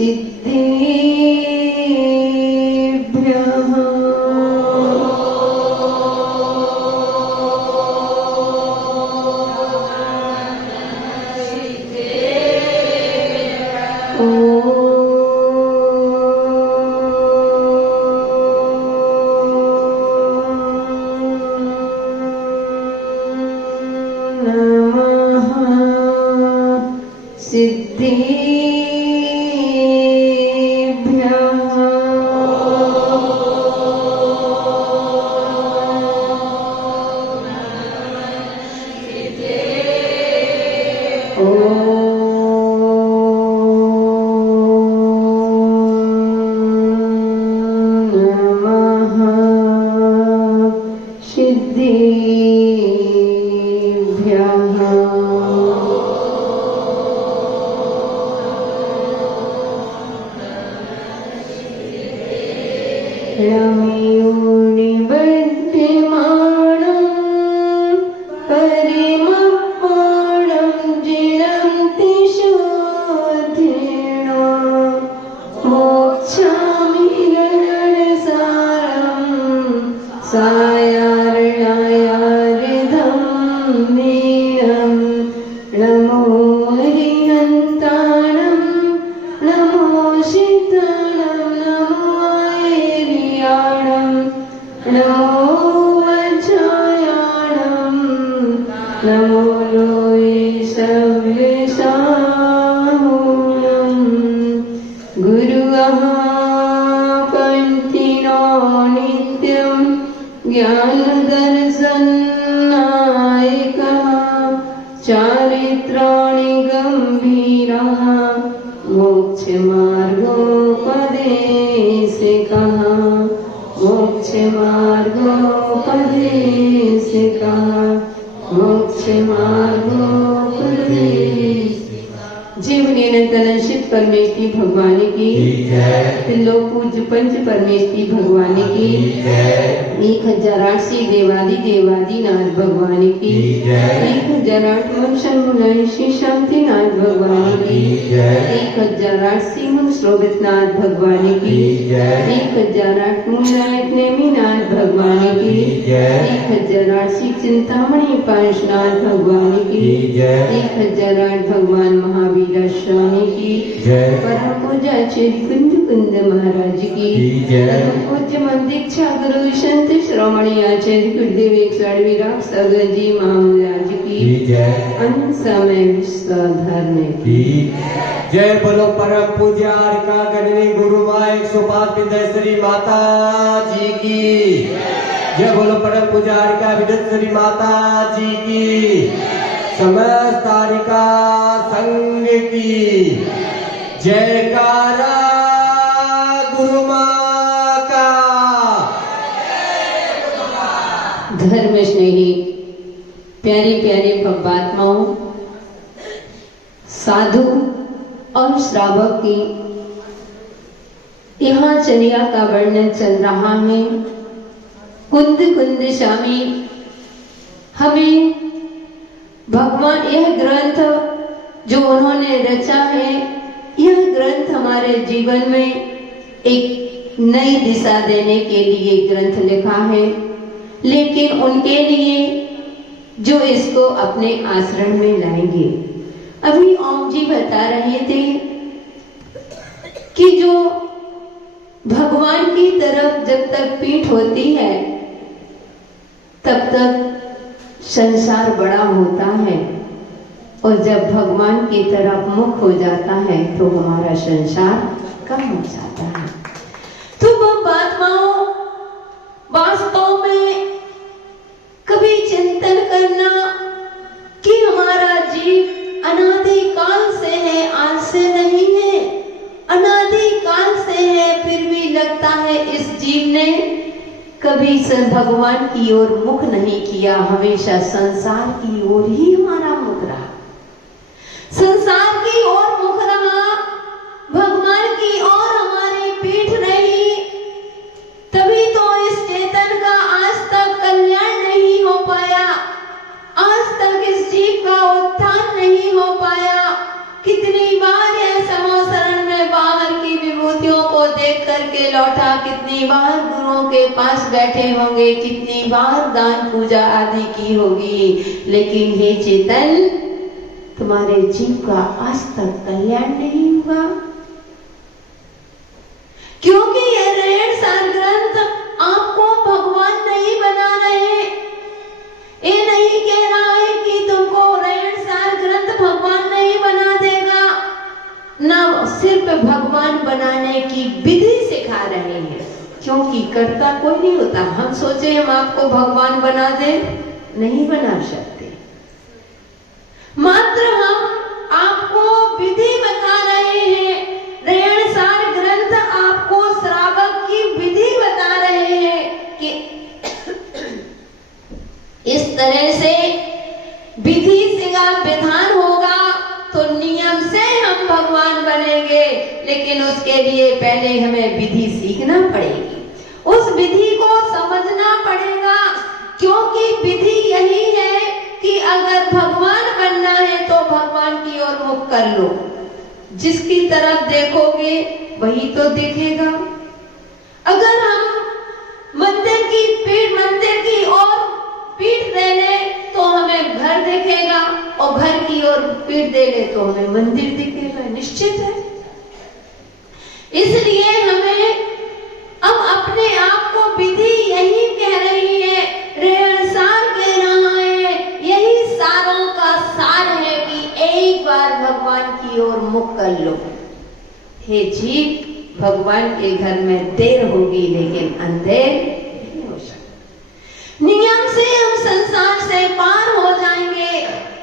सिद्धेभ्यः परमेश्वरी भगवान की त्रिलोक पूज्य पंच परमेश्वरी भगवान की 1008 देवादि देवादिनाथ भगवान की 1008 मुनि श्री शांतिनाथ भगवान की 1008 मुनि श्रोभितनाथ भगवान की 1008 मूलनायक नेमिनाथ भगवान की 1008 चिंतामणि पांचनाथ भगवान की 1008 भगवान महावीर स्वामी की परम पूजा श्री कुंज कुंद महाराज की परम पूज्य दीक्षा गुरु संत श्रोमणी आचार्य गुरुदेव 108 विराग सागर जी महाराज की अन्य समय विश्वधर्म की जय बोलो परम पूज्य आर्का गणनी गुरु माँ 105 विद्याश्री माता जी की जय बोलो परम पूज्य आर्का विद्याश्री माता जी की समस्त आर्का संघ की जयकारा गुरु माँ का। धर्म स्नेही प्यारे प्यारे भक्तात्माओं, साधु और श्रावक की यहाँ चर्या का वर्णन चल रहा है। कुंद कुंद स्वामी हमें भगवान यह ग्रंथ जो उन्होंने रचा है, यह ग्रंथ हमारे जीवन में एक नई दिशा देने के लिए ग्रंथ लिखा है, लेकिन उनके लिए जो इसको अपने आश्रम में लाएंगे। अभी ओम जी बता रहे थे कि जो भगवान की तरफ जब तक पीठ होती है तब तक संसार बड़ा होता है, और जब भगवान की तरफ मुख हो जाता है तो हमारा संसार कम हो जाता है। तो परमात्माओं, वास्तव में कभी चिंतन करना कि हमारा जीव अनादि काल से है, आज से नहीं है, अनादि काल से है, फिर भी लगता है इस जीव ने कभी भगवान की ओर मुख नहीं किया, हमेशा संसार की ओर ही हमारा मुख रहा, संसार की ओर मुख रहा, भगवान की ओर हमारी पीठ रही। तभी तो इस चेतन का आज तक कल्याण नहीं हो पाया, आज तक इस जीव का उत्थान नहीं हो पाया। कितनी बार यह समोसरण में बाहर लौटा, कितनी बार गुरुओं के पास बैठे होंगे, कितनी बार दान पूजा आदि की होगी, लेकिन हे चेतन, तुम्हारे जीव का आज तक कल्याण नहीं हुआ। क्योंकि ये रेण सार ग्रंथ आपको भगवान नहीं बना रहे। ये नहीं कह रहा है कि तुमको रेण सार ग्रंथ भगवान नहीं बना देगा, ना सिर्फ भगवान बनाने की विधि सिखा रहे हैं, क्योंकि कर्ता कोई नहीं होता। हम सोचे हम आपको भगवान बना दे, नहीं बना सकते। मात्र हम आपको विधि बता रहे हैं। रेण सार ग्रंथ आपको श्रावक की विधि बता रहे हैं कि इस तरह से विधि से विधान होगा तो नियम से हम भगवान बनेंगे, लेकिन उसके लिए पहले हमें विधि सीखना पड़ेगी, उस विधि को समझना पड़ेगा। क्योंकि विधि यही है कि अगर भगवान बनना है तो भगवान की ओर मुख कर लो, जिसकी तरफ देखोगे वही तो दिखेगा। अगर हम मंदिर की ओर पीठ दे ले तो हमें घर दिखेगा, और घर की ओर पीठ दे ले तो हमें मंदिर दिखेगा, निश्चित है। इसलिए हमें अब अपने आप को विधि यही कह रही है, रेण सार कह रहा है, यही सारों का सार है कि एक बार भगवान की ओर मुख कर लो। हे जीव, भगवान के घर में देर होगी लेकिन अंधेर नहीं हो सकता। नियम से हम संसार से पार हो जाएंगे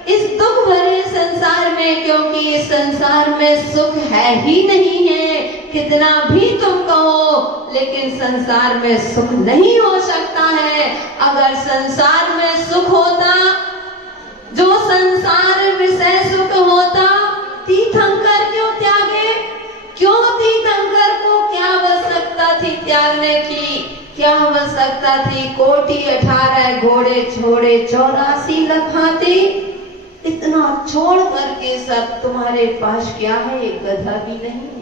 इस दुख भरे संसार में, क्योंकि इस संसार में सुख है ही नहीं है। कितना भी तुम कहो, लेकिन संसार में सुख नहीं हो सकता है। अगर संसार में सुख होता, जो संसार विषय सुख होता, तीर्थंकर क्यों त्यागे? क्यों तीर्थंकर को क्या आवश्यकता थी त्यागने की? क्या आवश्यकता थी? कोटि 18 घोड़े छोड़े 84 लाख हाथी, इतना छोड़ करके सब तुम्हारे पास क्या है? एक गधा भी नहीं है।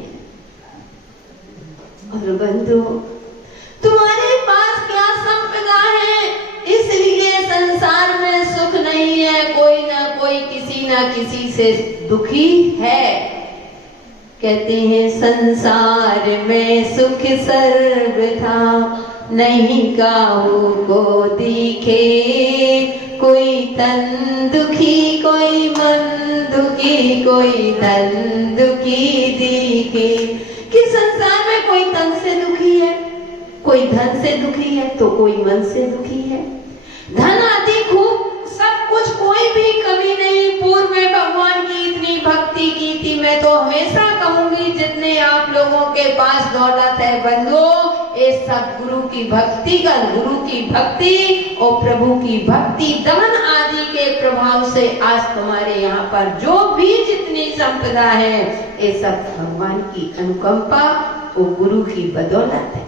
और बंधु, तुम्हारे पास क्या संपदा है? इसलिए संसार में सुख नहीं है। कोई ना किसी से दुखी है। कहते हैं संसार में सुख सर्वथा, नहीं काहू को दिखे। कोई तन दुखी, कोई मन दुखी, कोई धन दुखी दिखे। कि संसार में कोई तन से दुखी है, कोई धन से दुखी है, तो कोई मन से दुखी है। धन आदि खूब सब कुछ, कोई भी कमी नहीं। पूर्व में भगवान की इतनी भक्ति की थी। मैं तो हमेशा कहूंगी, जितने आप लोगों के पास दौलत है बंधु, ये सब गुरु की भक्ति का, गुरु की भक्ति और प्रभु की भक्ति, दान आदि के प्रभाव से आज तुम्हारे यहाँ पर जो भी जितनी संपदा है, ये सब भगवान की अनुकंपा और गुरु की बदौलत है।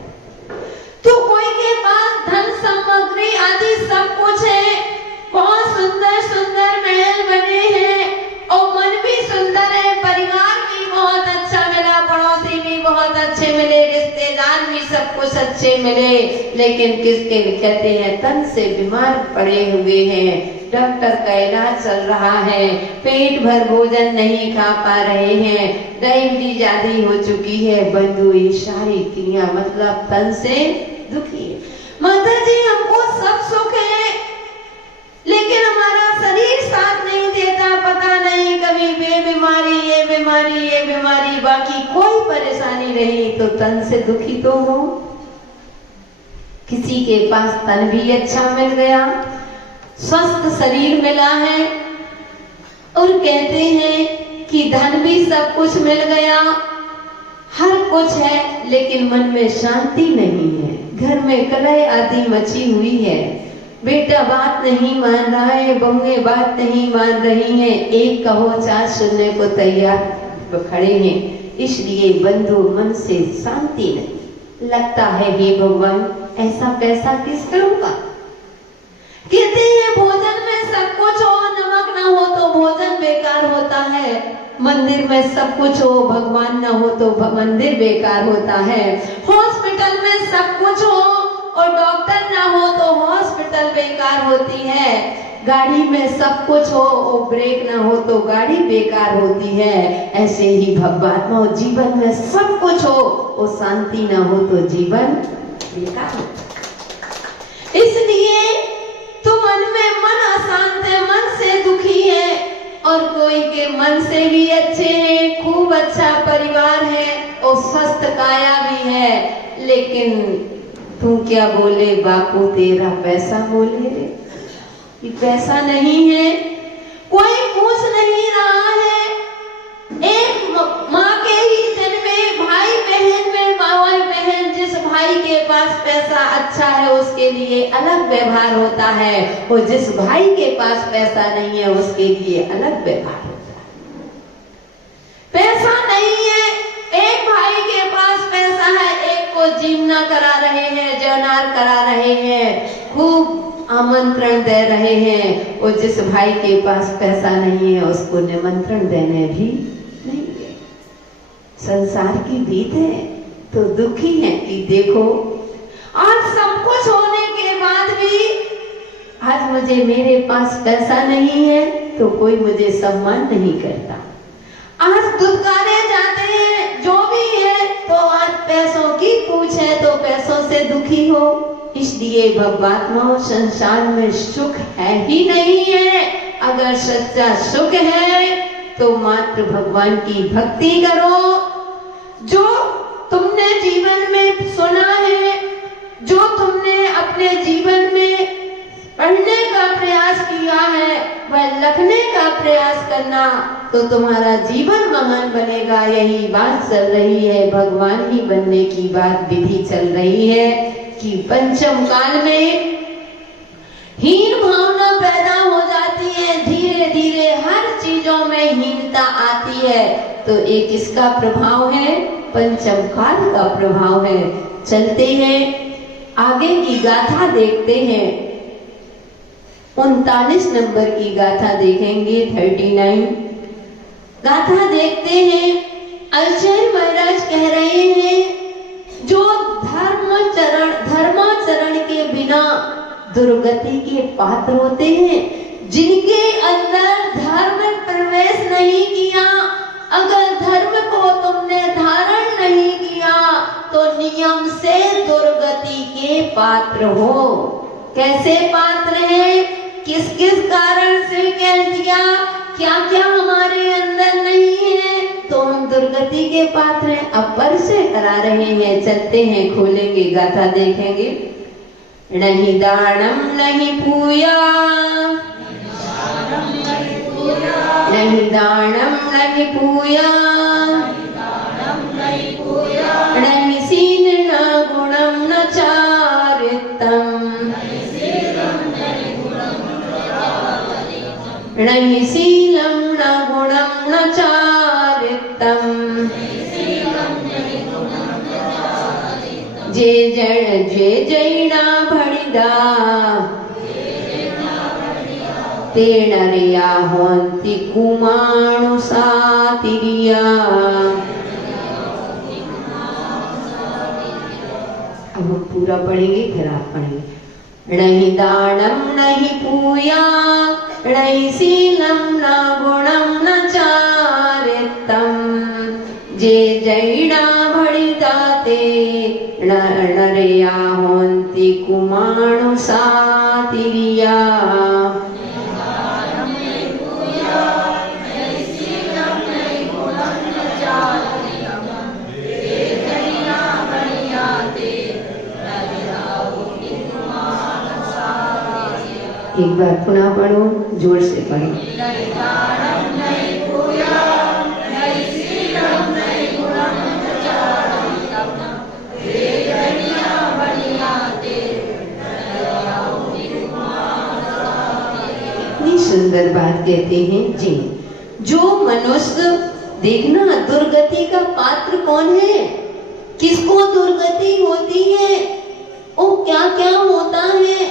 तो कोई के पास धन सामग्री आदि सब कुछ है, बहुत सुंदर सुंदर महल बने हैं और मन भी सुंदर है, परिवार भी बहुत अच्छा मिला, पड़ोसी भी बहुत अच्छे मिले, रिश्तेदार भी सब कुछ अच्छे मिले, लेकिन किसके कहते हैं तन से बीमार पड़े हुए हैं। डॉक्टर का इलाज चल रहा है, पेट भर भोजन नहीं खा पा रहे हैं, डायबिटीज आदि हो चुकी है। बंधु, ये सारी क्रिया मतलब तन से दुखी है। माता जी, हमको सब सुख है, लेकिन हमारा शरीर साथ नहीं देता। पता नहीं, कभी बीमारी, ये बीमारी, ये बीमारी, बाकी कोई परेशानी नहीं, तो तन से दुखी तो हो। किसी के पास तन भी अच्छा मिल गया, स्वस्थ शरीर मिला है, और कहते हैं कि धन भी सब कुछ मिल गया, हर कुछ है, लेकिन मन में शांति नहीं है। घर में कलह आदि मची हुई है, बेटा बात नहीं मान रहा है, बहुएं बात नहीं मान रही हैं, एक कहो 4 सुनने को तैयार खड़े हैं। इसलिए बंधु, मन से शांति नहीं। लगता है हे भगवान, ऐसा पैसा किस काम का? कहते हैं भोजन में सब कुछ हो, नमक ना हो तो भोजन बेकार होता है। मंदिर में सब कुछ हो, भगवान न हो तो मंदिर बेकार होता है। हॉस्पिटल में सब कुछ हो और डॉक्टर ना हो तो हॉस्पिटल बेकार होती है। गाड़ी में सब कुछ हो और ब्रेक ना हो तो गाड़ी बेकार होती है। ऐसे ही भगवात्मा जीवन में सब कुछ हो और शांति ना हो तो जीवन बेकार होता है। इसलिए तो मन में मन अशांत है, मन से दुखी है, और कोई के मन से भी अच्छे हैं, खूब अच्छा परिवार है और स्वस्थ काया भी है, लेकिन तू क्या बोले बापू तेरा पैसा बोले रे, ये पैसा नहीं है। कोई पूछ नहीं रहा है। एक माँ के ही जन्मे भाई बहन में भाई बहन, जिस भाई के पास पैसा अच्छा है उसके लिए अलग व्यवहार होता है, और जिस भाई के पास पैसा नहीं है उसके लिए अलग व्यवहार होता है। पैसा नहीं है, एक भाई के पास पैसा है, एक को जीवना करा रहे हैं, जनार करा रहे हैं, खूब आमंत्रण दे रहे हैं, और जिस भाई के पास पैसा नहीं है उसको निमंत्रण देने भी नहीं है। संसार की रीत है तो दुखी है कि देखो आज सब कुछ होने के बाद भी आज मुझे मेरे पास पैसा नहीं है तो कोई मुझे सम्मान नहीं करता। आज दुत्कारे जाते हैं जो भी है तो आज पैसों की पूछ है तो पैसों से दुखी हो। इसलिए भगवात्मा संसार में सुख है ही नहीं है। अगर सच्चा सुख है तो मात्र भगवान की भक्ति करो। जो तुमने जीवन में सुना है, जो तुमने अपने जीवन में पढ़ने का प्रयास किया है, वह लिखने का प्रयास करना तो तुम्हारा जीवन महान बनेगा। यही बात चल रही है, भगवान ही बनने की बात विधि चल रही है कि पंचम काल में हीन भावना पैदा हो जाती है, धीरे धीरे हर चीजों में हीनता आती है। तो एक इसका प्रभाव है, पंचम काल का प्रभाव है। चलते हैं आगे की गाथा देखते हैं। 39 नंबर की गाथा देखेंगे, 39 गाथा देखते हैं। आचार्य महाराज कह रहे हैं जो धर्माचरण के बिना दुर्गति के पात्र होते हैं, जिनके अंदर धर्म प्रवेश नहीं किया, अगर धर्म को तुमने धारण नहीं किया तो नियम से दुर्गति के पात्र हो। कैसे पात्र है, किस किस कारण से कह दिया, क्या क्या हमारे अंदर नहीं है तो हम दुर्गति के पात्र हैं। अब परिचय करा रहे हैं, चलते हैं, खोलेंगे गाथा देखेंगे। नहीं दानम नहीं पूया, नहीं दानम नहीं पूया, नहीं सीन न गुणम न चारित्रम, नहीं शीलम न गुणम न चारित्रम, जे जैना भड़िदा तेणरिया होंति कुमाणु सातिरिया। अब हम पूरा पढ़ेंगे फिर आप पढ़ेंगे। नहीं दानम नहीं पूया, नहीं शीलम न गुणम न चारित्रम, जे जैना भड़िदा नरया होंति कुमाणु सातिरिया। एक बार पुनः पढ़ो, जोर से पढ़ो। इतनी सुंदर बात कहते हैं जी। जो मनुष्य देखना दुर्गति का पात्र कौन है, किसको दुर्गति होती है और क्या क्या होता है,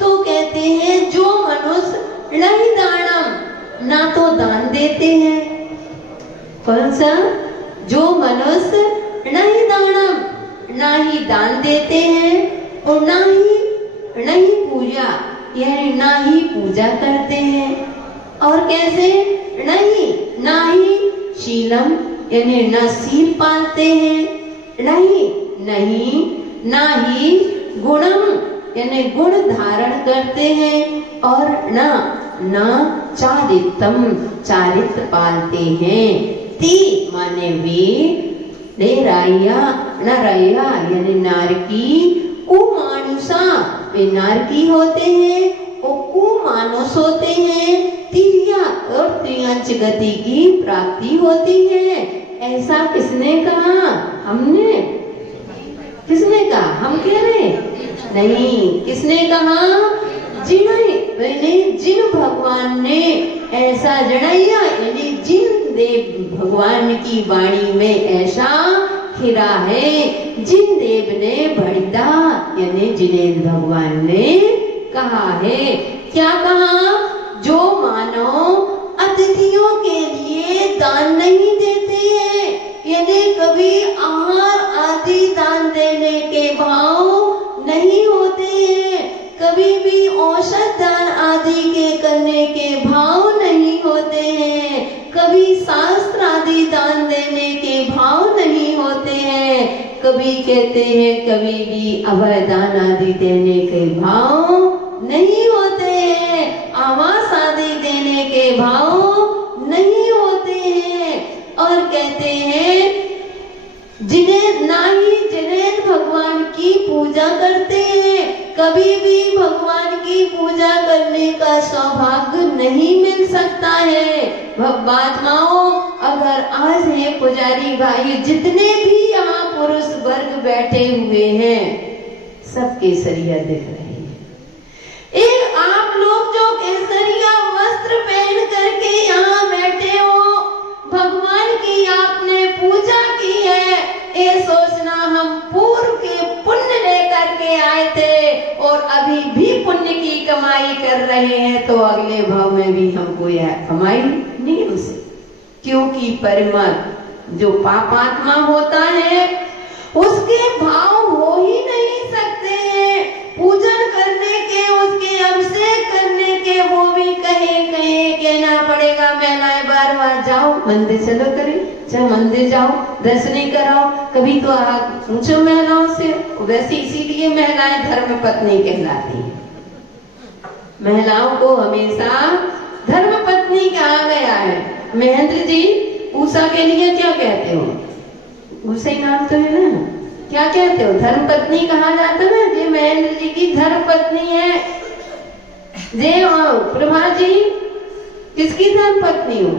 तो कहते हैं जो मनुष्य नहीं दानम ना तो दान देते हैं। कौन सा? जो मनुष्य नहीं दानम, ना ही दान देते हैं और ना ही पूजा, यानी ना ही पूजा करते हैं। और कैसे? नहीं, ना ही शीलम, यानी ना सील पालते हैं, नहीं, ना ही गुणम, यानी गुण धारण करते हैं, और ना चारित्रम, चारित्र पालते हैं। ती माने वे, रेराया, नराया यानी नारकी, कुमानुषा वे नारकी होते हैं और कुमानुष होते हैं। तिर्या और त्रियांश गति की प्राप्ति होती है। ऐसा किसने कहा? हमने। किसने कहा? हम कह रहे नहीं, किसने कहा? जिन भगवान ने ऐसा जड़ैया, यानी जिन देव भगवान की वाणी में ऐसा खिरा है, जिन देव ने भड़िदा, यानी जिनेन्द्र भगवान ने कहा है। क्या कहा? जो मानव अतिथियों के लिए दान नहीं देते हैं, यानी कभी आहार आदि दान देने के भाव नहीं होते हैं, कभी भी औषध दान आदि के करने के भाव नहीं होते हैं, कभी शास्त्र आदि दान देने के भाव नहीं होते हैं, कभी कहते हैं कभी भी अभय दान आदि देने के भाव नहीं होते हैं, आवास आदि देने के भाव नहीं होते हैं। और कहते हैं जिन्हें ना ही जिनेन्द्र भगवान की पूजा करते हैं, कभी भी भगवान की पूजा करने का सौभाग्य नहीं मिल सकता है। भक्तात्माओं, अगर आज है पुजारी भाई, जितने भी यहाँ पुरुष वर्ग बैठे हुए हैं, सब केसरिया दिख रहे हैं। एक आप लोग जो केसरिया वस्त्र पहन करके यहाँ बैठे हो, भगवान की आपने पूजा की है, ये सोचना हम पूर्व के पुण्य लेकर के आए थे और अभी भी पुण्य की कमाई कर रहे हैं, तो अगले भाव में भी हमको यह कमाई नहीं उसे, क्योंकि परमात्मा जो पापात्मा होता है उसके भाव हो ही नहीं सकते हैं। पूजन करने के, उसके अभिषेक करने के, वो भी कहे कहना पड़ेगा महिलाएं बार बार जाओ मंदिर, चलो करें, चाहे मंदिर जाओ, दर्शन कराओ, कभी तो आप पूछो महिलाओं से। वैसे इसीलिए महिलाएं धर्म पत्नी कहलाती हैं। महिलाओं को हमेशा धर्म पत्नी कहा गया है। महेंद्र जी, उषा के लिए क्या कहते हो? उषा ही नाम तो है ना, क्या कहते हो? धर्म पत्नी कहा जाता है ना, ये महेंद्र जी की धर्म पत्नी है। जय प्रभा जी, किसकी धर्म पत्नी हो?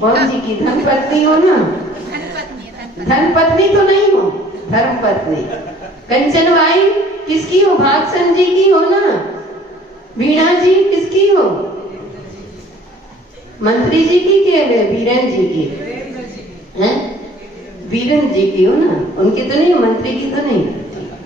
कौन जी की धर्म पत्नी हो ना? धर्म पत्नी तो नहीं हो, धर्म पत्नी। कंचन भाई किसकी हो? भागसन जी की हो ना? वीणा जी किसकी हो? मंत्री जी की के वीरेन जी की हैं? वीरेन जी की हो ना? उनकी तो नहीं, मंत्री की तो नहीं,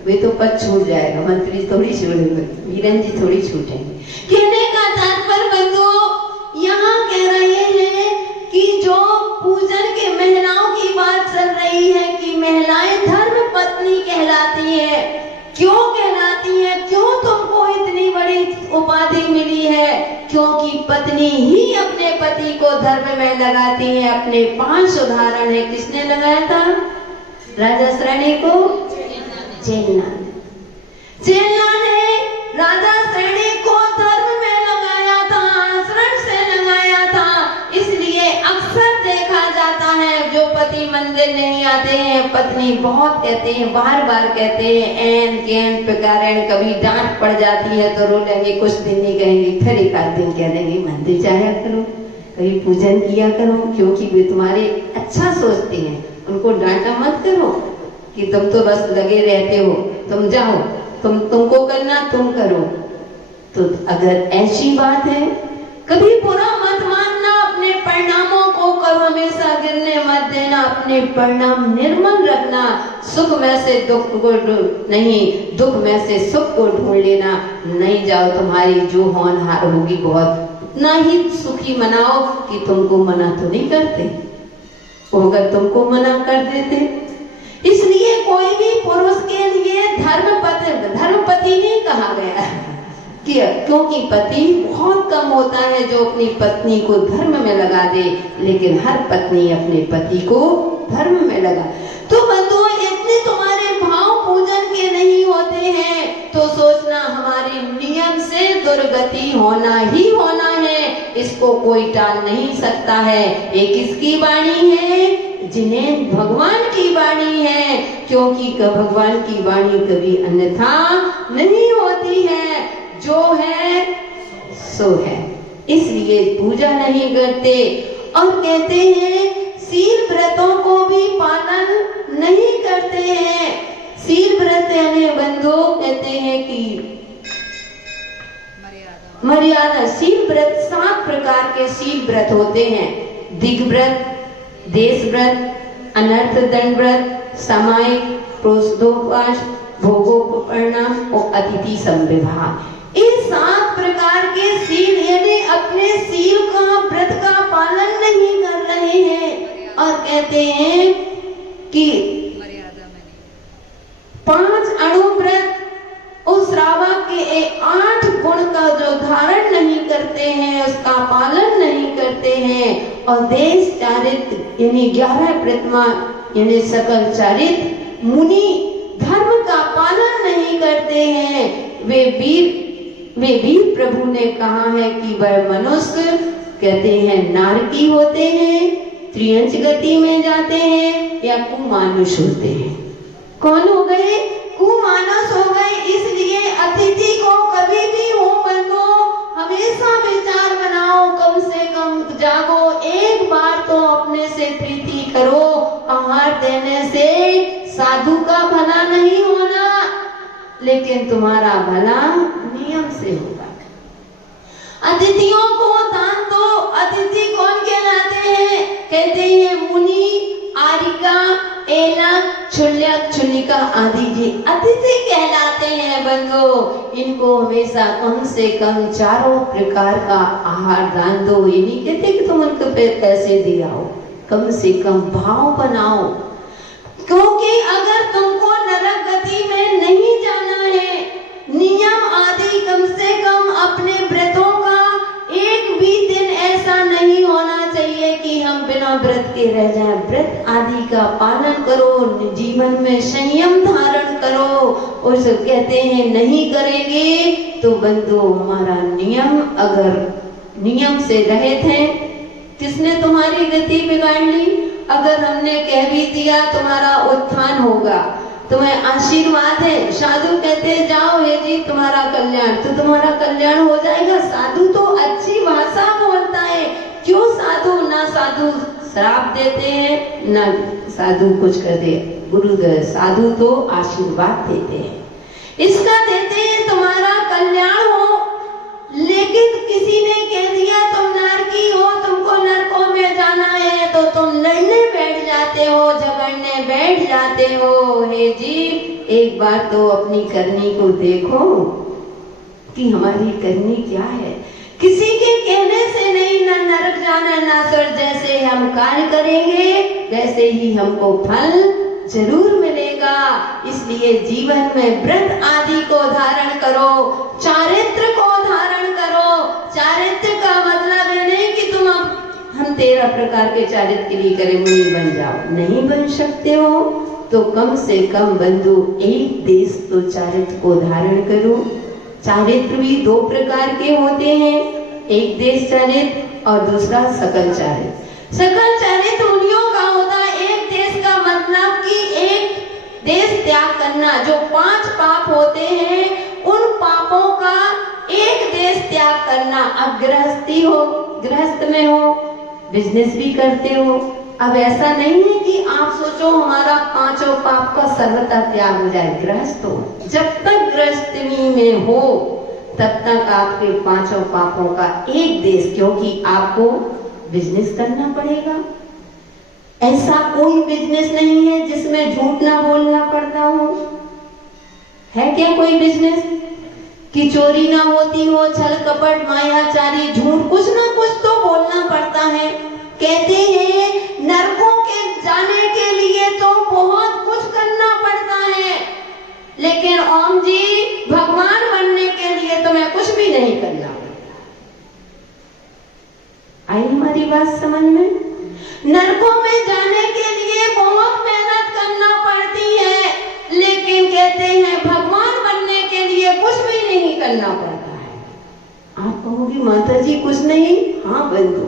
वे तो पद छूट जाएगा, मंत्री थोड़ी छूटेंगे, वीरेन जी थोड़ी छूटेंगे। कहने का तात्पर्य बंधुओं यहाँ कह रहे हैं कि जो पूजन के महिलाओं की बात चल रही है कि महिलाएं धर्म पत्नी कहलाती है। क्यों कहलाती है? क्यों तुमको इतनी बड़ी उपाधि मिली है? क्योंकि पत्नी ही अपने पति को धर्म में लगाती है। अपने 5 उदाहरण है। किसने लगाया था? राजा श्रेणी को चेन्ना ने राजा श्रेणी को धर्म में लगाया था, आचरण से लगाया था। इसलिए अक्सर देखा जाता है जो पति मंदिर नहीं आते हैं, पत्नी बहुत कहते हैं, बार बार कहते हैं, एन केन प्रकार कभी डांट पड़ जाती है तो रो लेंगे, कुछ दिन नहीं कहेंगे, फिर एक आध दिन कह देंगे मंदिर जाया करो, कभी पूजन किया करो, क्योंकि वे तुम्हारे अच्छा सोचते हैं। उनको डांटा मत करो कि तुम तो बस लगे रहते हो, तुम जाओ, तुमको करना तुम करो। तो अगर ऐसी बात है, कभी बुरा मत मानना, अपने परिणामों को करो, हमेशा गिरने मत देना, अपने परिणाम निर्मल रखना। सुख में से दुख को नहीं, दुख में से सुख को ढूंढ लेना। नहीं जाओ, तुम्हारी जो होनहार होगी बहुत ना ही सुखी मनाओ कि तुमको मना तो नहीं करते, वो अगर तुमको मना कर देते। इसलिए कोई भी पुरुष के लिए धर्मपति नहीं कहा गया क्योंकि पति बहुत कम होता है जो अपनी पत्नी को धर्म में लगा दे, लेकिन हर पत्नी अपने पति को धर्म में लगा। तो बंधुओं, इतने तुम्हारे भाव पूजन के नहीं होते हैं तो सोचना हमारे नियम से दुर्गति होना ही होना है, इसको कोई टाल नहीं सकता है। ये किसकी वाणी है? जिन्हें भगवान की वाणी है, क्योंकि भगवान की वाणी कभी अन्यथा नहीं होती है, जो है सो है। इसलिए पूजा नहीं करते और कहते हैं शील व्रतों को भी पालन नहीं करते हैं। शील व्रत यानी बंधु कहते हैं कि मर्यादा शील व्रत 7 प्रकार के शील व्रत होते हैं। दिग्व्रत, देश व्रत, अनर्थ दंड व्रत, सामायिक, प्रोषदोपवास, भोगोपकरणा और अतिथि संविवाह। इन 7 प्रकार के शील यानी अपने शील का व्रत का पालन नहीं कर रहे हैं और कहते हैं कि 5 अणु व्रत, उस श्रावक के 8 गुण का जो धारण नहीं करते हैं, उसका पालन नहीं करते हैं और देश चारित्र यानी 11 प्रतिमा यानी सकल चारित्र मुनि धर्म का पालन नहीं करते हैं। वे वीर प्रभु ने कहा है कि वह मनुष्य कहते हैं नारकी होते हैं, त्रियंच गति में जाते हैं या कुमानुष होते हैं। कौन हो गए? कुमानुष हो गए। इसलिए अतिथि को कभी भी हो बंधो हमेशा विचार बनाओ, कम से कम जागो, एक बार तो अपने से प्रीति करो। आहार देने से साधु का भला नहीं होना, लेकिन तुम्हारा भला नियम से होगा। अतिथियों को दान दो। अतिथि कौन कहलाते हैं? कहते हैं मुनि, आरिका, एलक, क्षुल्यक, क्षुल्लिका आदि जी अतिथि कहलाते हैं बंधु। इनको हमेशा कम से कम 4 प्रकार का आहार दान दो। ये नहीं कहते कि तुम उनको पैसे दिलाओ, कम से कम भाव बनाओ, क्योंकि अगर तुमको नरक गति में नहीं जाना है, नियम आदि कम से कम अपने व्रतों का एक भी दिन ऐसा नहीं होना चाहिए कि हम बिना व्रत के रह जाएं। व्रत आदि का पालन करो, जीवन में संयम धारण करो। और सब कहते हैं नहीं करेंगे तो बंधु हमारा नियम, अगर नियम से रहित हैं, किसने तुम्हारी गति बिगाड़ ली? अगर हमने कह भी दिया तुम्हारा उत्थान होगा, तुम्हें आशीर्वाद है, साधु कहते जाओ हे जी तुम्हारा कल्याण, तो तुम्हारा कल्याण हो जाएगा। साधु तो अच्छी भाषा बोलता है, क्यों साधु? ना साधु श्राप देते हैं, ना साधु कुछ कहते हैं। गुरुदेव साधु तो आशीर्वाद देते हैं, इसका देते हैं तुम्हारा कल्याण हो। लेकिन किसी ने कह दिया तुम नरकी हो, तुमको नरकों में जाना है, तो तुम लड़ने बैठ जाते हो, झगड़ने बैठ जाते हो। हे जी एक बार तो अपनी करनी को देखो कि हमारी करनी क्या है। किसी के कहने से नहीं ना नरक जाना ना स्वर्ग, जैसे हम कार्य करेंगे वैसे ही हमको फल जरूर मिलेगा। इसलिए जीवन में व्रत आदि को धारण करो, चारित्र को धारण करो। चारित्र का मतलब ये नहीं कि तुम हम 13 प्रकार के चारित्र के लिए करें, मुनि बन जाओ, नहीं बन सकते हो तो कम से कम बंधु एक देश तो चारित्र को धारण करो। चारित्र भी 2 प्रकार के होते हैं, एक देश चारित्र और दूसरा सकल चारित्र। सकल चारित्र मुनियों का होता है। एक देश का मतलब कि एक देश त्याग करना, जो 5 पाप होते हैं उन पापों का एक देश त्याग करना। अब गृहस्थी हो, गृहस्थ में हो, बिजनेस भी करते हो, अब ऐसा नहीं है कि आप सोचो हमारा 5 पाप का सर्वथा त्याग हो जाए। गृहस्थ हो, जब तक गृहस्थी में हो तब तक आपके 5 पापों का एक देश, क्योंकि आपको बिजनेस करना पड़ेगा। ऐसा कोई बिजनेस नहीं है जिसमें झूठ ना बोलना पड़ता हो। है क्या कोई बिजनेस? कि चोरी ना होती हो, छल कपट मायाचारी झूठ, कुछ ना कुछ तो बोलना पड़ता है। कहते हैं नरकों के जाने के लिए तो बहुत कुछ करना पड़ता है, लेकिन ओम जी भगवान बनने के लिए तुम्हें कुछ भी नहीं करना पड़ता। आई हमारी बात समझ में? नरकों में जाने के लिए बहुत मेहनत करना पड़ती है, लेकिन कहते हैं भगवान बनने के लिए कुछ भी नहीं करना पड़ता है। आप कहोगी माता जी कुछ नहीं? हाँ बंधु,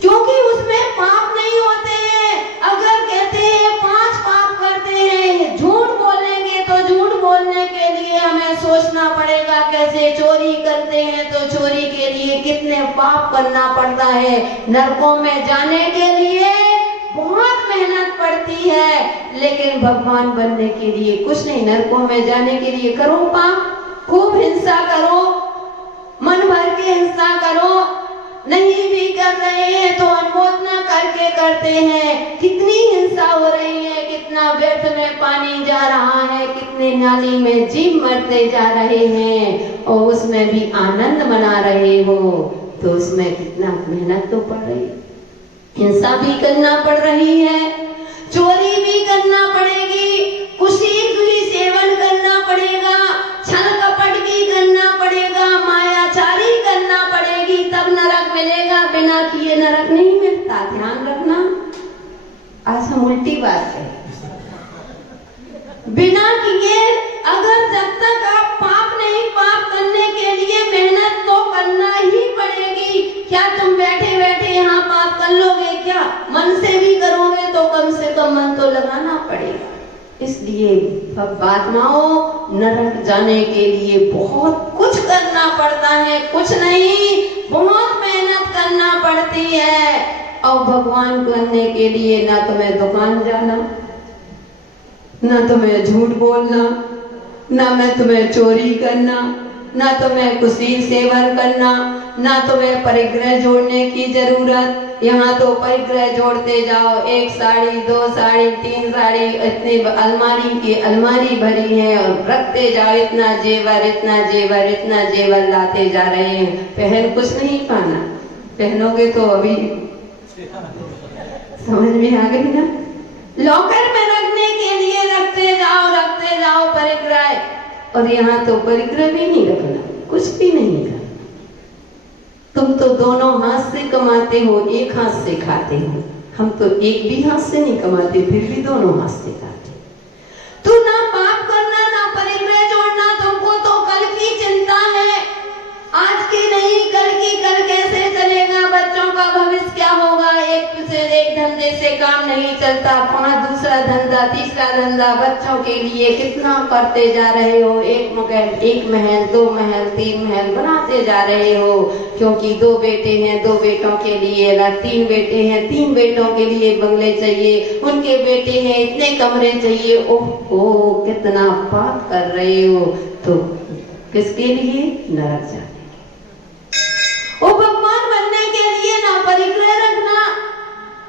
क्योंकि उसमें पाप नहीं होते हैं। अगर कहते हैं 5 पाप करते हैं, झूठ बोलेंगे तो झूठ बोलने के लिए हमें सोचना पड़ेगा कैसे, चोरी करते हैं तो चोरी के लिए कितने पाप करना पड़ता है। नरकों में जाने के लिए बहुत मेहनत पड़ती है, लेकिन भगवान बनने के लिए कुछ नहीं। नरकों में जाने के लिए करो पाप, खूब हिंसा करो, मन भर के हिंसा करो, नहीं भी कर रहे हैं तो अनुमोदना करके करते हैं। कितनी हिंसा हो रही है, कितना व्यर्थ में पानी जा रहा है, कितने नाली में जीव मरते जा रहे हैं, और उसमें भी आनंद मना रहे हो, तो उसमें कितना मेहनत तो पड़ रही है। हिंसा भी करना पड़ रही है, चोरी भी करना पड़ेगी, कुशील भी सेवन करना पड़ेगा, छल कपट भी करना पड़ेगा, मायाचारी करना पड़ेगी, तब नरक मिलेगा। बिना किए नरक नहीं मिलता, ध्यान रखना। आज हम उल्टी बात है, बिना किए, अगर जब तक आप पाप नहीं, पाप करने के लिए मेहनत तो करना ही पड़ेगी। क्या तुम बैठे बैठे यहाँ पाप कर लोगे क्या? मन से भी करोगे तो कम से कम मन तो लगाना पड़ेगा। इसलिए बात्माओं, नरक जाने के लिए बहुत कुछ करना पड़ता है, कुछ नहीं, बहुत मेहनत करना पड़ती है। और भगवान बनने के लिए ना तुम्हें दुकान जाना, ना तुम्हें झूठ बोलना, ना मैं तुम्हें चोरी करना, ना तुम्हें कुशील सेवन करना, ना तुम्हें परिग्रह जोड़ने की जरूरत। यहाँ तो परिग्रह जोड़ते जाओ, 1 साड़ी 2 साड़ी 3 साड़ी, इतनी अलमारी की अलमारी भरी है, और रखते जाओ, इतना जेवर इतना जेवर इतना जेवर लाते जा रहे हैं। पहन कुछ नहीं पाना, पहनोगे तो अभी समझ में आ गई ना? लॉकर में रखने के लिए रखते जाओ परिग्रह, और यहाँ तो परिग्रह भी नहीं रखना, कुछ भी नहीं करना। तुम तो दोनों हाथ से कमाते हो, एक हाथ से खाते हो। हम तो एक भी हाथ से नहीं कमाते, फिर भी दोनों हाथ से खाते। तो ना पाप करना, ना परिग्रह जोड़ना, तुमको तो कल की चिंता है, आज की नहीं, कल की। कल कैसे चलेगा, बच्चों का भविष्य क्या होगा? एक धंधे से काम नहीं चलता, 5 दूसरा धंधा, तीसरा धंधा, बच्चों के लिए कितना करते जा रहे हो। एक महल 2 महल 3 महल बनाते जा रहे हो, क्योंकि 2 बेटे हैं, 2 बेटों के लिए अलग, 3 बेटे हैं, 3 बेटों के लिए बंगले चाहिए, उनके बेटे हैं, इतने कमरे चाहिए। ओह कितना पाप कर रहे हो। तो किसके लिए? नरक जाने। ओ भगवान बनने के लिए ना परिग्रह रखना,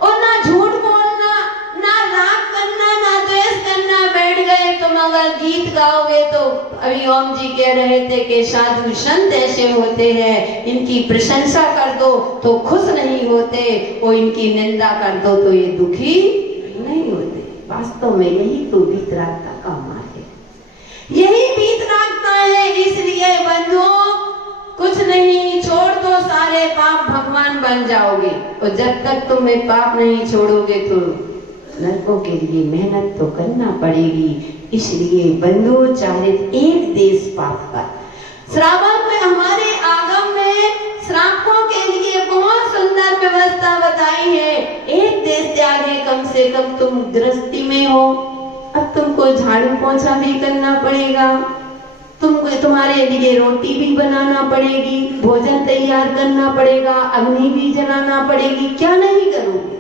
और ना झूठ बोलना, ना राग करना, ना द्वेष करना। बैठ गए तुम अगर गीत गाओगे तो, अभी ओम जी कह रहे थे कि साधु संत ऐसे होते हैं, इनकी प्रशंसा कर दो तो खुश नहीं होते, और इनकी निंदा कर दो तो ये दुखी नहीं होते। वास्तव में यही तो वीतरागता का मार्ग है, यही वीतरागता है। इसलिए बंधुओं, कुछ नहीं, छोड़ दो सारे पाप, भगवान बन जाओगे। और जब तक तुम्हें पाप नहीं छोड़ोगे तो नरकों के लिए मेहनत तो करना पड़ेगी। इसलिए बंधु चारित एक देश पाप का। श्रावण में हमारे आगम में श्रावकों के लिए बहुत सुंदर व्यवस्था बताई है। एक देश त्यागे, कम से कम तुम गृहस्थी में हो, अब तुमको झाड़ू पोछा भी करना पड़ेगा, तुमको तुम्हारे लिए रोटी भी बनाना पड़ेगी, भोजन तैयार करना पड़ेगा, अग्नि भी जलाना पड़ेगी। क्या नहीं करोगे?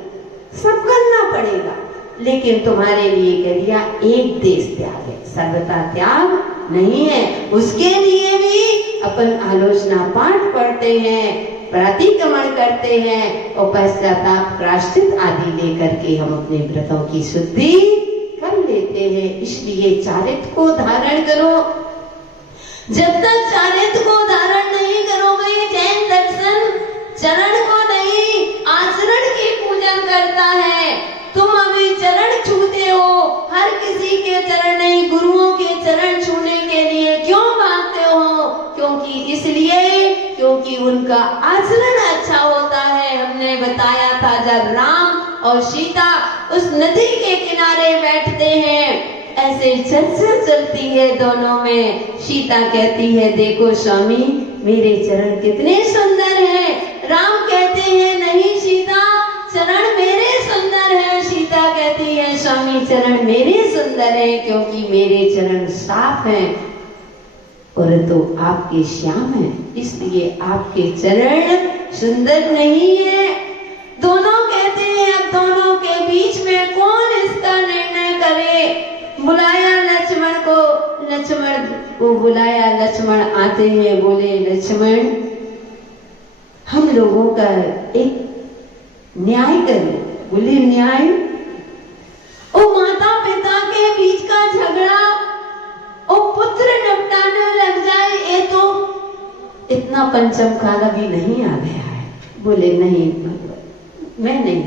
सब करना पड़ेगा। लेकिन तुम्हारे लिए कह दिया एक देश त्याग है, सर्वथा त्याग नहीं है। उसके लिए भी अपन आलोचना पाठ पढ़ते हैं, प्रतिक्रमण करते हैं, और पश्चाताप प्रायश्चित आदि लेकर के हम अपने व्रतों की शुद्धि कर लेते हैं। इसलिए चारित्र को धारण करो। जब तक चारित्र को धारण नहीं करोगे, जैन दर्शन चरण को नहीं, आचरण की पूजन करता है। तुम अभी चरण छूते हो, हर किसी के चरण नहीं, गुरुओं के चरण छूने के लिए क्यों मांगते हो? क्योंकि इसलिए क्योंकि उनका आचरण अच्छा होता है। हमने बताया था जब राम और सीता उस नदी के किनारे बैठते हैं, ऐसे चर्चा चलती है दोनों में। सीता कहती है देखो स्वामी मेरे चरण कितने सुंदर हैं। राम कहते हैं नहीं सीता, चरण मेरे सुंदर हैं। सीता कहती है स्वामी चरण मेरे सुंदर हैं क्योंकि मेरे चरण साफ हैं और तो आपके श्याम हैं, इसलिए आपके चरण सुंदर नहीं है। दोनों कहते हैं अब दोनों के बीच में कौन इसका निर्णय करे। बुलाया लक्ष्मण को, लक्ष्मण को बुलाया। लक्ष्मण आते हैं, बोले लक्ष्मण हम लोगों का एक न्याय करो। बोले न्याय? ओ माता पिता के बीच का झगड़ा, ओ पुत्र निपटाने लग जाए, ये तो इतना पंचम काल अभी नहीं आ गया है। बोले नहीं मैं नहीं,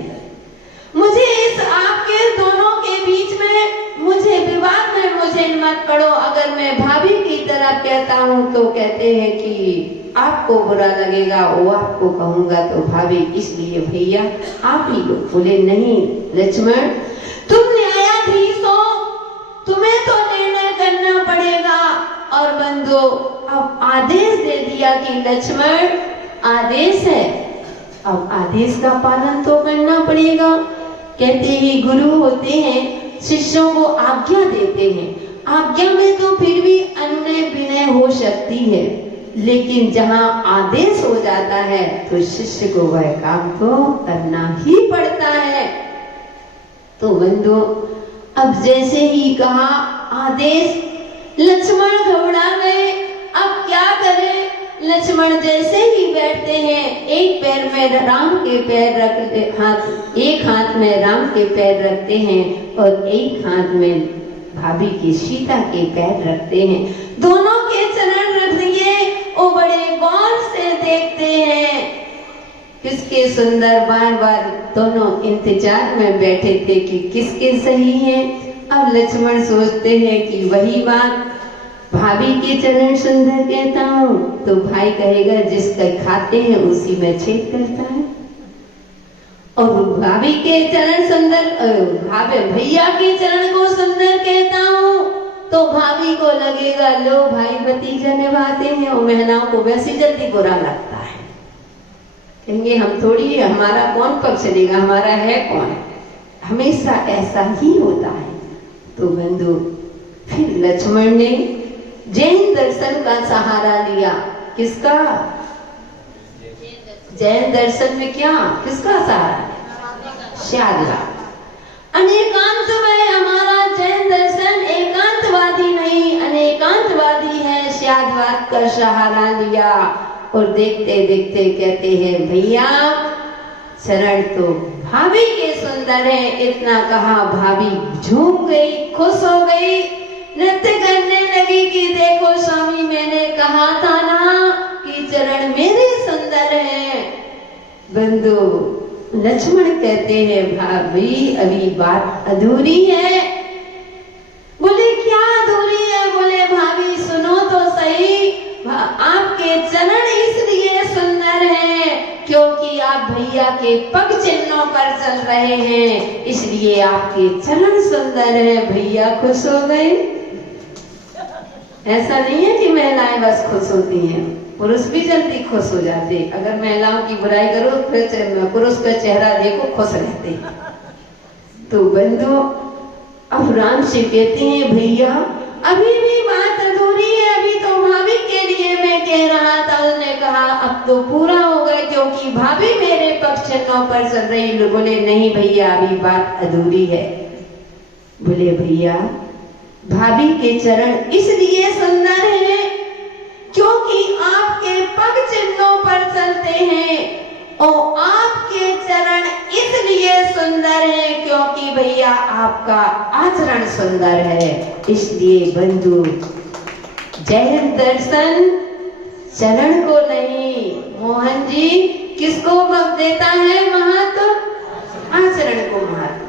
मुझे इस आपके दोनों के बीच में, मुझे विवाद में मुझे मत पड़ो। अगर मैं भाभी की तरफ कहता हूँ तो कहते हैं कि आपको बुरा लगेगा, वो आपको कहूंगा तो भाभी, इसलिए भैया आप ही लोग। बोले नहीं लक्ष्मण तुम न्यायाधीश हो, तुम्हें तो निर्णय करना पड़ेगा। और बंधु अब आदेश दे दिया कि लक्ष्मण आदेश है, अब आदेश का पालन तो करना पड़ेगा। कहते हैं गुरु होते हैं, शिष्यों को आज्ञा देते हैं। आज्ञा में तो फिर भी अनुनय विनय हो सकती है, लेकिन जहाँ आदेश हो जाता है तो शिष्य को वह काम तो करना ही पड़ता है। तो बंधु अब जैसे ही कहा आदेश, लक्ष्मण घबरा गए। अब क्या करें? लक्ष्मण जैसे ही बैठते हैं, एक पैर में राम के पैर रखते, हाथ एक हाथ में राम के पैर रखते हैं और एक हाथ में भाभी की सीता के पैर रखते हैं। दोनों के चरण रख दिए। वो बड़े गौर से देखते हैं किसके सुंदर, बार बार दोनों इंतजार में बैठे थे कि किसके सही है। अब लक्ष्मण सोचते हैं कि वही बात, भाभी के चरण सुंदर कहता हूँ तो भाई कहेगा जिसका खाते हैं उसी में छेद करता है, और भाभी के चरण सुंदर, भाभी भैया के चरण को सुंदर कहता हूँ तो भाभी को लगेगा लो भाई भतीजा निभाते हैं, और महिलाओं को वैसे जल्दी बुरा लगता है, कहेंगे हम थोड़ी, हमारा कौन पक्ष लेगा, हमारा है कौन। हमेशा ऐसा ही होता है। तो बंधु फिर लक्ष्मण ने जैन दर्शन का सहारा लिया। किसका? जैन दर्शन में क्या किसका सहारा? श्यादवा। अनेकांत में हमारा जैन दर्शन एकांतवादी नहीं, अनेकांतवादी है। श्यादवाद का सहारा लिया और देखते देखते कहते हैं भैया चरण तो भाभी के सुंदर है। इतना कहा भाभी झूम गई, खुश हो गई, नृत्य करने लगी कि देखो स्वामी मैंने कहा था ना कि चरण मेरे सुंदर हैं। बंधु लक्ष्मण कहते हैं भाभी अभी बात अधूरी है। बोले क्या अधूरी है? बोले भाभी सुनो तो सही, आपके चरण इसलिए सुंदर हैं क्योंकि आप भैया के पग चिन्हों पर चल रहे हैं, इसलिए आपके चरण सुंदर हैं। भैया खुश हो गए। ऐसा नहीं है कि महिलाएं बस खुश होती हैं, पुरुष भी जल्दी खुश हो जाते। अगर महिलाओं की बुराई करो फिर पुरुष का चेहरा देखो खुश रहते। तो बंधु अब राम से कहते हैं भैया अभी भी बात अधूरी है, अभी तो भाभी के लिए मैं कह रहा था। उसने कहा अब तो पूरा हो गया क्योंकि भाभी मेरे पक्ष चिन्हों पर चल रही। बोले नहीं भैया अभी बात अधूरी है। बोले भैया भाभी के चरण इसलिए सुंदर हैं क्योंकि आपके पग चिन्हों पर चलते हैं, और आपके चरण इसलिए सुंदर हैं क्योंकि भैया आपका आचरण सुंदर है। इसलिए बंधु जय दर्शन चरण को नहीं। मोहन जी किसको वक्त देता है महत्व? आचरण को महत्व,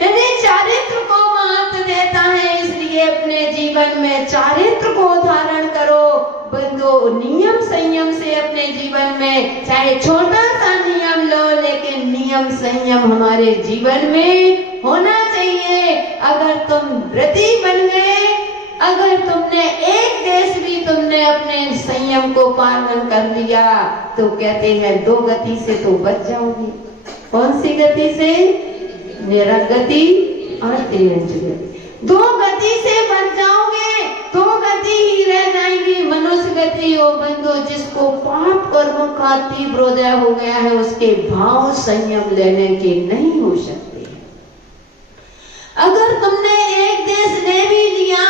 यानी चारित्र को महत्व देता है। इसलिए अपने जीवन में चारित्र को धारण करो बंधु। नियम संयम से अपने जीवन में, चाहे छोटा सा नियम लो, लेकिन नियम संयम हमारे जीवन में होना चाहिए। अगर तुम व्रती बन गए, अगर तुमने एक देश भी तुमने अपने संयम को पालन कर लिया, तो कहते हैं दो गति से तो बच जाओगे। कौन सी गति से? निरक गति और त्रियंज गति। दो गति से बच जाओगे, दो गति ही रह जाएगी। मनुष्य गति हो बंधु, जिसको पाप कर्म का तीव्र हृदय हो गया है, उसके भाव संयम लेने के नहीं हो सकते। अगर तुमने एक देश ले भी लिया,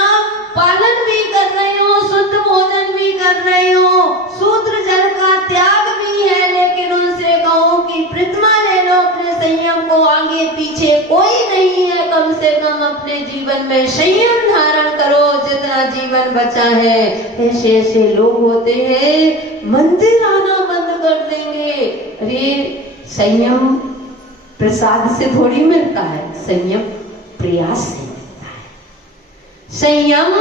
पालन भी कर रहे हो, शुद्ध भोजन भी कर रहे हो, सूत्र जल का त्याग भी है, लेकिन उनसे कहो कि प्रतिमा ले लो, अपने संयम को आगे पीछे कोई नहीं है, कम से कम अपने जीवन में संयम धारण करो जितना जीवन बचा है। ऐसे ऐसे लोग होते हैं मंदिर आना बंद कर देंगे। अरे संयम प्रसाद से थोड़ी मिलता है, संयम प्रयास से मिलता है। संयम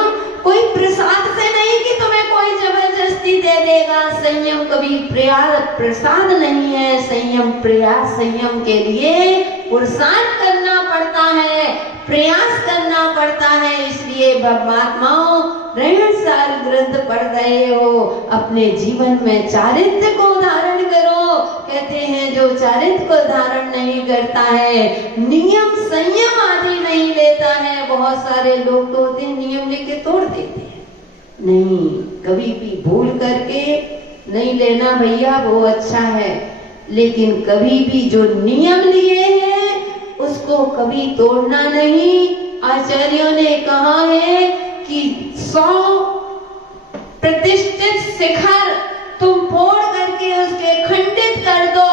कोई प्रसाद से नहीं कि तुम्हें कोई जबरदस्ती दे देगा। संयम कभी प्रसाद नहीं है, संयम प्रयास। संयम के लिए पुरुषार्थ करना पड़ता है, प्रयास करना पड़ता है। इसलिए महात्माओं, रहनसार ग्रंथ पढ़ रहे हो, अपने जीवन में चारित्र को धारण करो। कहते हैं जो चारित्र को धारण नहीं करता है, नियम संयम आदि नहीं लेता है। बहुत सारे लोग तो होते हैं नियम लेके तोड़ देते हैं। नहीं, कभी भी भूल करके नहीं लेना भैया, वो अच्छा है, लेकिन कभी भी जो नियम लिए हैं उसको कभी तोड़ना नहीं। आचार्यों ने कहा है कि 100 प्रतिष्ठित शिखर तुम फोड़ करके उसके खंडित कर दो,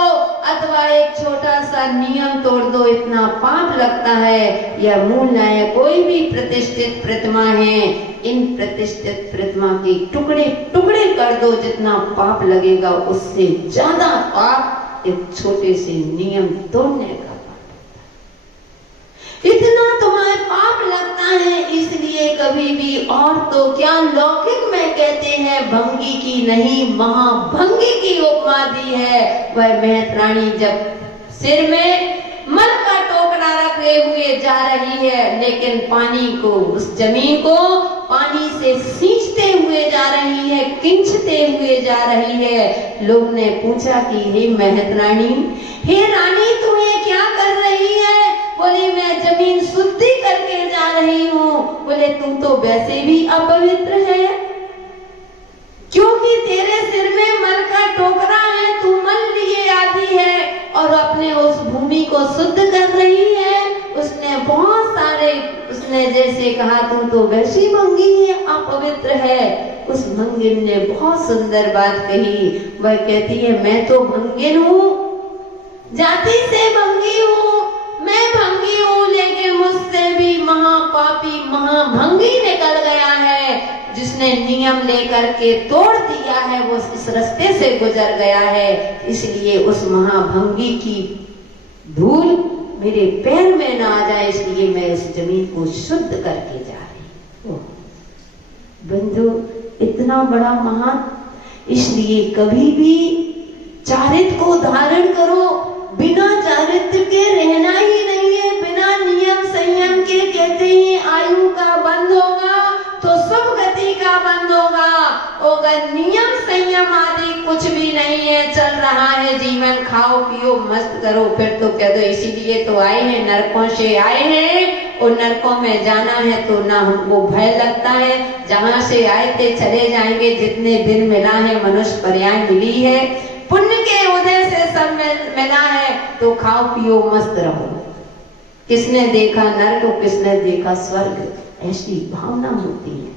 अथवा एक छोटा सा नियम तोड़ दो, इतना पाप लगता है। यह मूल है। कोई भी प्रतिष्ठित प्रतिमा है, इन प्रतिष्ठित प्रतिमा के टुकड़े टुकड़े कर दो, जितना पाप लगेगा उससे ज्यादा पाप एक छोटे से नियम तोड़ने का। इतना तुम्हारे पाप लगता है, इसलिए कभी भी, और तो क्या लौकिक में कहते हैं भंगी की नहीं महाभंगी की उपमा दी है। वह मेहतरानी जब सिर में मल का टोकरा रखे हुए जा रही है, लेकिन पानी को, उस जमीन को पानी से सींचते हुए जा रही है, किंचते हुए जा रही है। लोग ने पूछा कि हे मेहतरानी, हे रानी, तुम ये क्या कर रही है? बोली मैं जमीन शुद्धि करके जा रही हूँ। बोले तुम तो वैसे भी अपवित्र है, क्योंकि तेरे सिर में मल का टोकरा है, तू मल लिए आती है और अपने उस भूमि को शुद्ध कर रही है। उसने बहुत सारे, उसने जैसे कहा तुम तो वैसी भंगी है, अपवित्र है। उस भंगिन ने बहुत सुंदर बात कही। वह कहती है मैं तो भंगिन हूँ, जाति से भंगी हूँ, मैं भंगी हूँ, लेकिन मुझसे भी महापापी महाभंगी निकल गया है, जिसने नियम लेकर के तोड़ दिया है, वो इस रास्ते से गुजर गया है। इसलिए उस महाभंगी की धूल मेरे पैर में ना आ जाए, इसलिए मैं इस जमीन को शुद्ध करके जा रही हूँ। बंधु, इतना बड़ा महान, इसलिए कभी भी चारित्र को धारण करो। बिना चारित्र के रहना ही नहीं है, बिना नियम संयम के कहते हैं आयु का बंद होगा तो सब गति का बंद होगा। अगर नियम संयम आदि कुछ भी नहीं है, चल रहा है जीवन, खाओ पियो मस्त करो, फिर तो कह दो इसीलिए तो आए हैं, नरकों से आए हैं और नरकों में जाना है तो ना हमको भय लगता है, जहाँ से आए थे चले जाएंगे। जितने दिन मिला है मनुष्य पर्याय मिली है, पुण्य के उदय से सब मिला है, तो खाओ पियो मस्त रहो। किसने देखा नरक, किसने देखा स्वर्ग, ऐसी भावना होती है।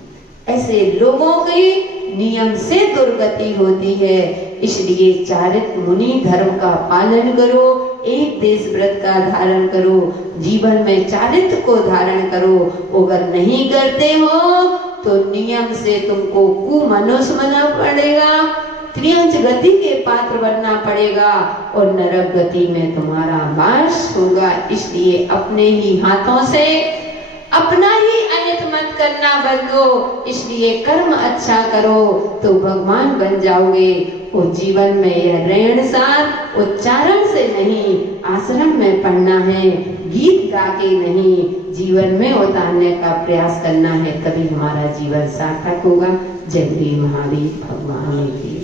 ऐसे लोगों की नियम से दुर्गति होती है। इसलिए चारित्र मुनि धर्म का पालन करो, एक देश व्रत का धारण करो, जीवन में चारित्र को धारण करो। अगर नहीं करते हो तो नियम से तुमको कुमनुष्य बनना पड़ेगा, त्रियंच गति के पात्र बनना पड़ेगा और नरक गति में तुम्हारा वास होगा। इसलिए अपने ही हाथों से अपना ही अनित मत करना बंदो, इसलिए कर्म अच्छा करो तो भगवान बन जाओगे। और जीवन में यह ऋण सार उच्चारण से नहीं, आश्रम में पढ़ना है, गीत गा के नहीं, जीवन में उतारने का प्रयास करना है, तभी हमारा जीवन सार्थक होगा। जय श्री महावीर भगवान की।